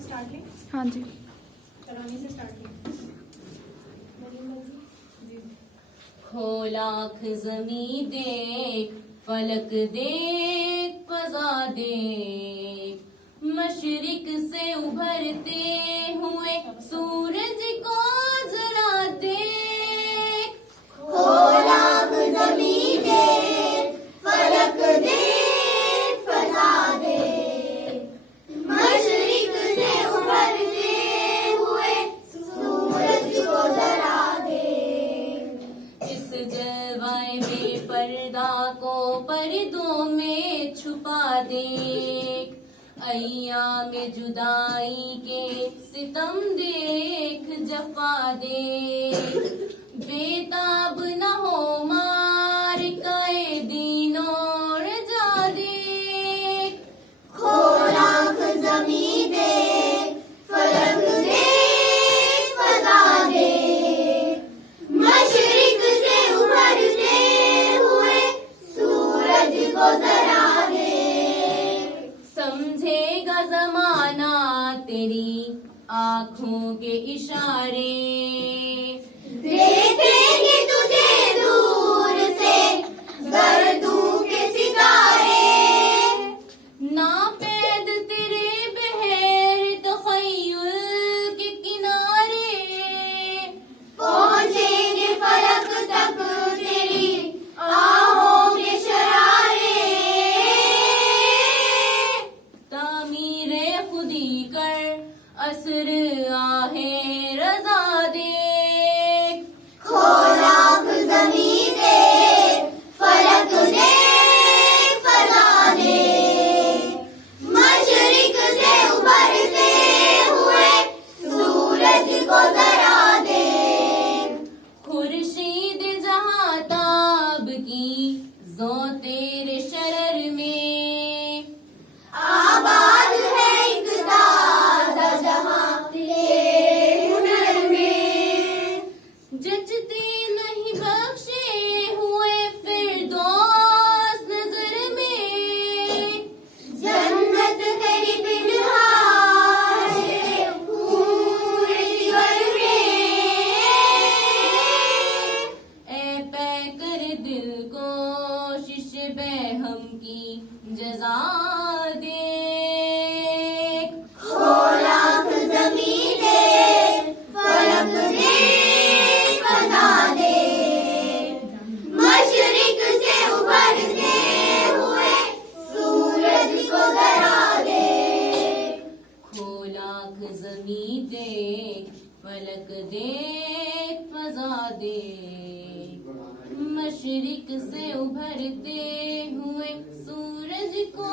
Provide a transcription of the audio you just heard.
Start लें? हाँ जी। करानी से स्टार्ट लें। खोल आँख ज़मीं देख, फलक देख, फ़ज़ा देख, मशरिक से उभरते हुए सूरज को जरा देख। खोल आँख ज़मीं देख, फलक देख, फ़ज़ा देख, मशरिक से उभरते हुए सूरज को जरा देख। इस जलवाए बेपर्दा को पर्दों में छुपा देख, अय्याम जुदाई के सितम देख, जफा देख, बेताब न हो मार काए दीनों रजा देख। खोल आँख ज़मीं देख, फलक देख, फ़ज़ा देख, मशरिक से उभरते हुए सूरज को जरा देख। समझेगा ज़माना तेरी आँखों के इशारे, देखेंगे तुझे दूर से गर्दों के सितारे। नापैद तेरे बहर तख़य्युल के किनारे, पहुँचेंगे फलक तक तेरी आहों के शरारे। तामीरे खुदी कर असर आहे रज़ा देख। खोल आँख ज़मीं देख, फलक देख, फ़ज़ा देख, मशरिक से उभरते हुए सूरज को जरा देख। खुर्शीद जहाँ ताब की जो तेरे शरर में, आबाद है एक ताज़ा जहाँ तेरे हुनर में। जचते नहीं बख्शे हुए फिरदौस नजर में, जन्नत तेरी पिनहार है पूरे जिगर में। ए पैकर दिल को शिश बेहम की जजा देख। खोल आँख ज़मीं देख, फलक देख, फ़ज़ा देख, मशरिक से उभरते हुए सूरज को जरा देख। खोल आँख ज़मीं देख, फलक देख, फ़ज़ा देख, मशरिक से उभरते हुए सूरज को